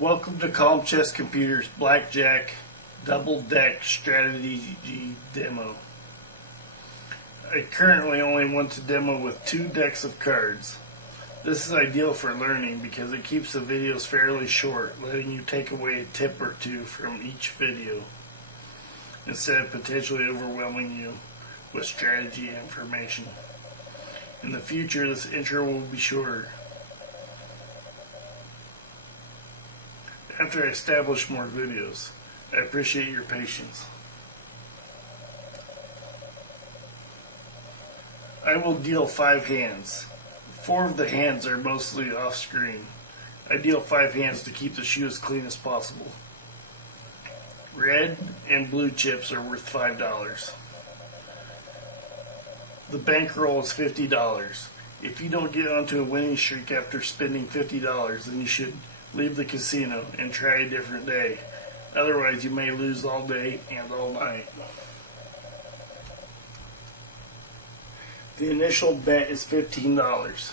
Welcome to Calm Chess Computer's BlackJack Double-Deck Strategy Demo. I currently only want to demo with 2 decks of cards. This is ideal for learning because it keeps the videos fairly short, letting you take away a tip or two from each video, instead of potentially overwhelming you with strategy information. In the future, this intro will be shorter. After I establish more videos, I appreciate your patience. I will deal 5 hands. 4 of the hands are mostly off screen. I deal 5 hands to keep the shoe as clean as possible. Red and blue chips are worth $5. The bankroll is $50. If you don't get onto a winning streak after spending $50, then you should leave the casino and try a different day. Otherwise, you may lose all day and all night. The initial bet is $15.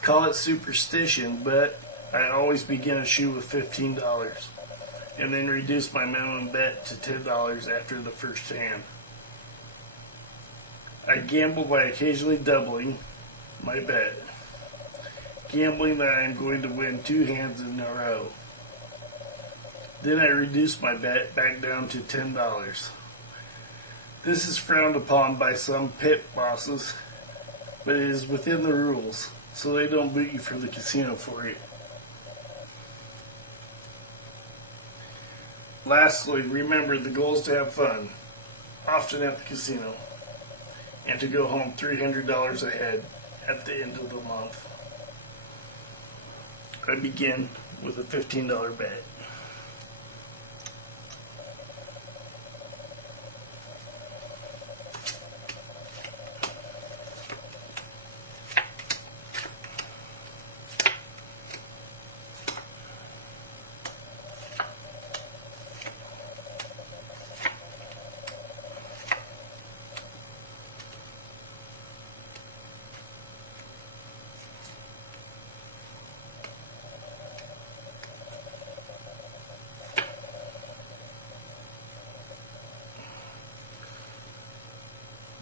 Call it superstition, but I always begin a shoe with $15 and then reduce my minimum bet to $10 after the first hand. I gamble by occasionally doubling my bet, gambling that I am going to win 2 hands in a row. Then I reduce my bet back down to $10. This is frowned upon by some pit bosses, but it is within the rules, so they don't boot you from the casino for it. Lastly, remember the goal is to have fun, often at the casino, and to go home $300 ahead at the end of the month. I begin with a $15 bet.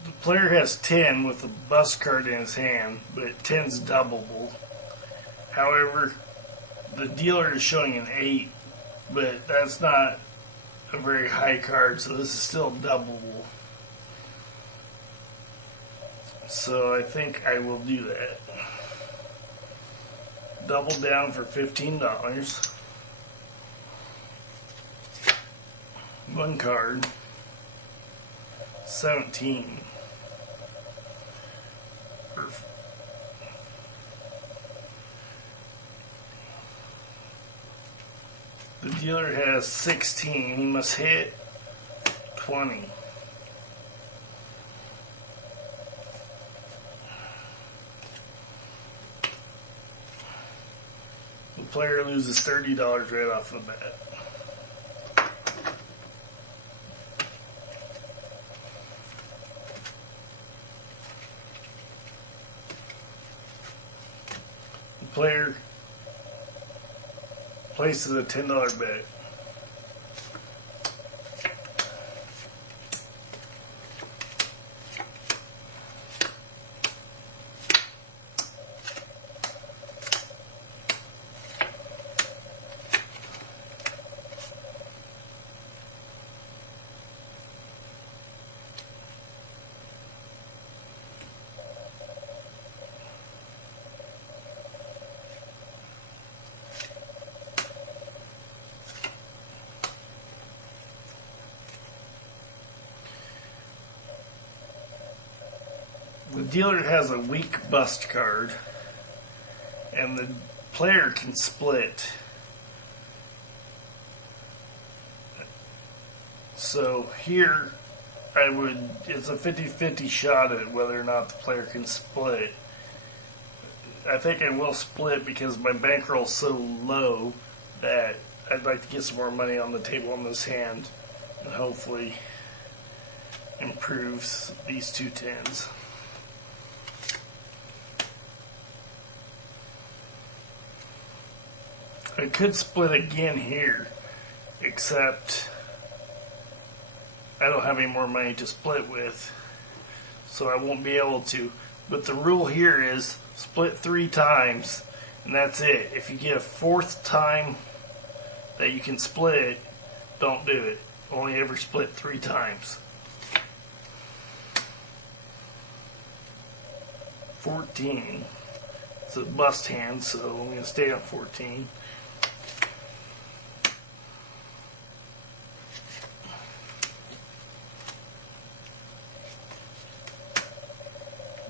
The player has 10 with a bust card in his hand, but 10's doubleable. However, the dealer is showing an 8, but that's not a very high card, so this is still doubleable. So I think I will do that. Double down for $15. 1 card. 17. The dealer has 16. He must hit 20. The player loses $30 right off the bat. The player places a $10 bet. The dealer has a weak bust card, and the player can split. So here, it's a 50-50 shot at whether or not the player can split. I think I will split because my bankroll's so low that I'd like to get some more money on the table on this hand and hopefully improves these 2 10s. I could split again here, except I don't have any more money to split with, so I won't be able to. But the rule here is split 3 times, and that's it. If you get a 4th time that you can split, don't do it. Only ever split 3 times. 14. It's a bust hand, so I'm going to stay on 14.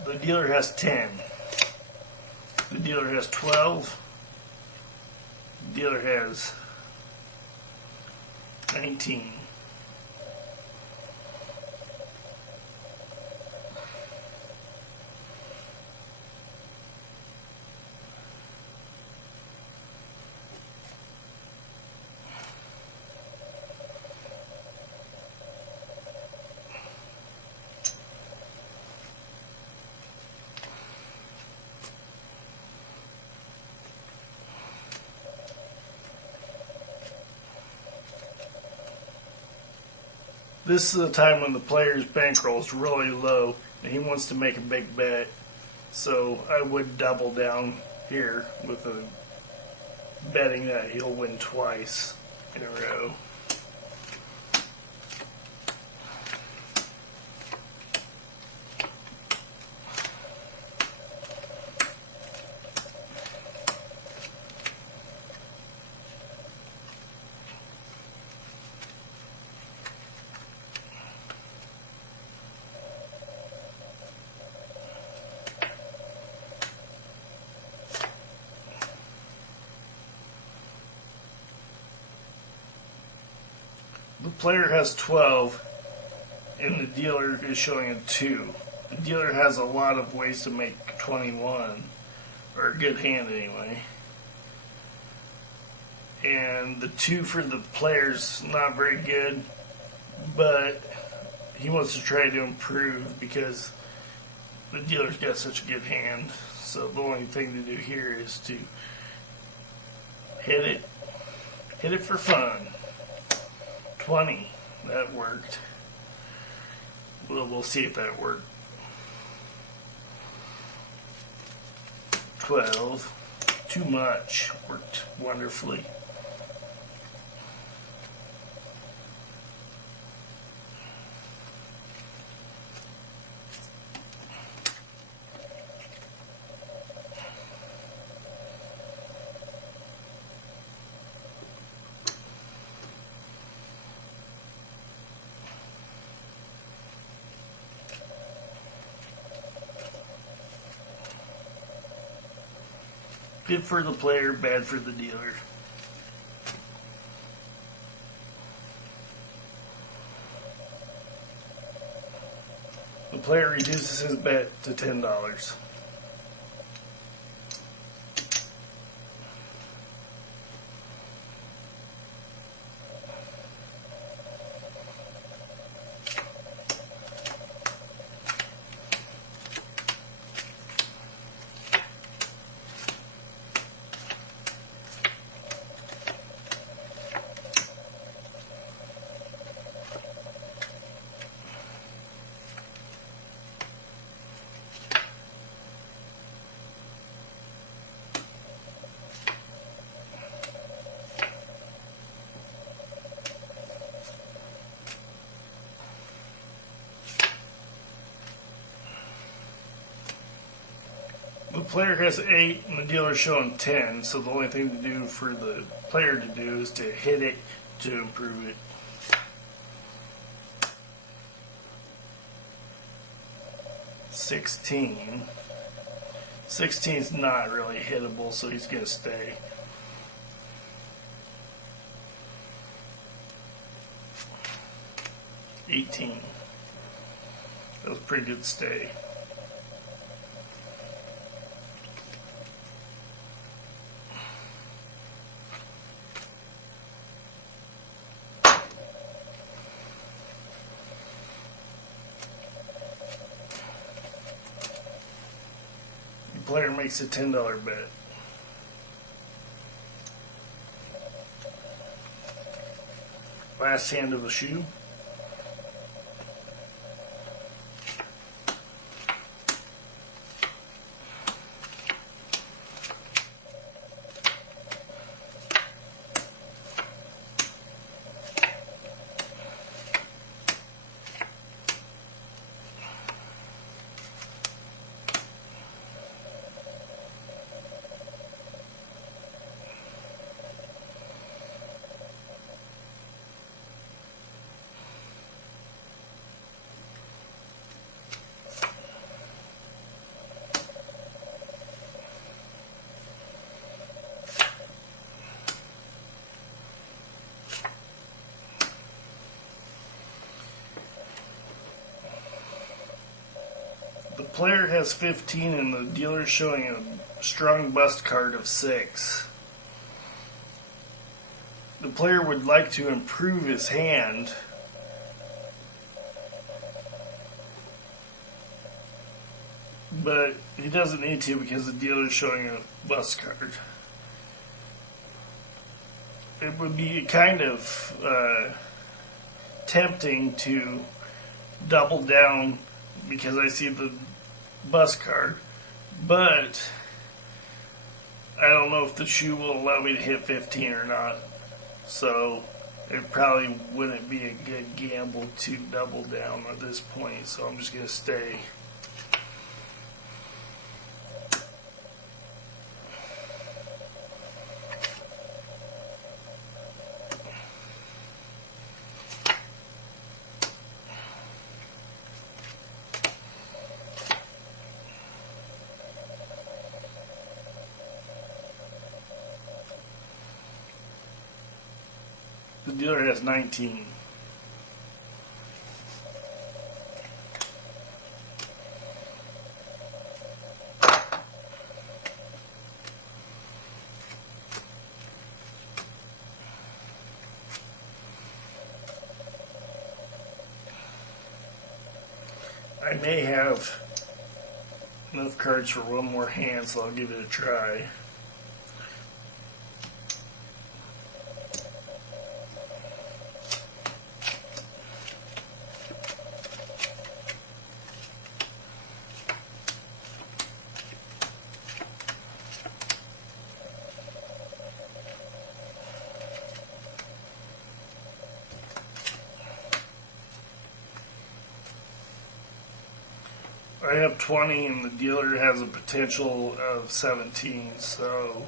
The dealer has 10. The dealer has 12. The dealer has 19. This is the time when the player's bankroll is really low and he wants to make a big bet. So I would double down here with a betting that he'll win twice in a row. The player has 12 and the dealer is showing a 2. The dealer has a lot of ways to make 21, or a good hand anyway. And the 2 for the player's not very good, but he wants to try to improve because the dealer's got such a good hand. So the only thing to do here is to hit it for fun. 20. That worked. We'll see if that worked. 12. Too much. Worked wonderfully. Good for the player, bad for the dealer. The player reduces his bet to $10. The player has 8 and the dealer's showing 10, so the only thing to do for the player to do is to hit it to improve it. $16. 16 is not really hittable, so he's going to stay. $18. That was a pretty good stay. The player makes a $10 bet. last hand of the shoe. The player has 15 and the dealer is showing a strong bust card of 6. The player would like to improve his hand, but he doesn't need to because the dealer is showing a bust card. It would be kind of tempting to double down because I see the bust card, but I don't know if the shoe will allow me to hit 15 or not, so it probably wouldn't be a good gamble to double down at this point, so I'm just going to stay. The dealer has 19. I may have enough cards for one more hand, so I'll give it a try. I have 20 and the dealer has a potential of 17, so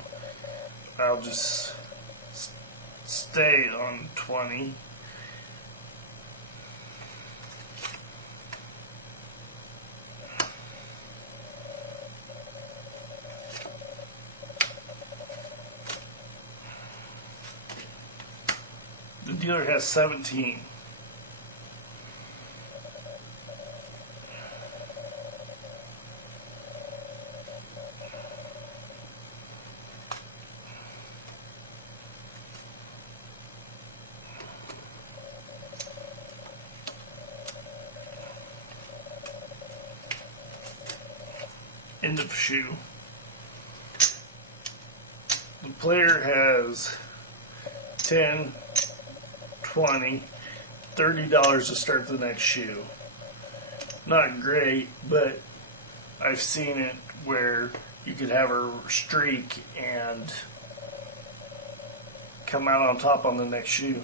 I'll just stay on 20. The dealer has 17. End of shoe. The player has 10, 20, $30 to start the next shoe. Not great, but I've seen it where you could have a streak and come out on top on the next shoe.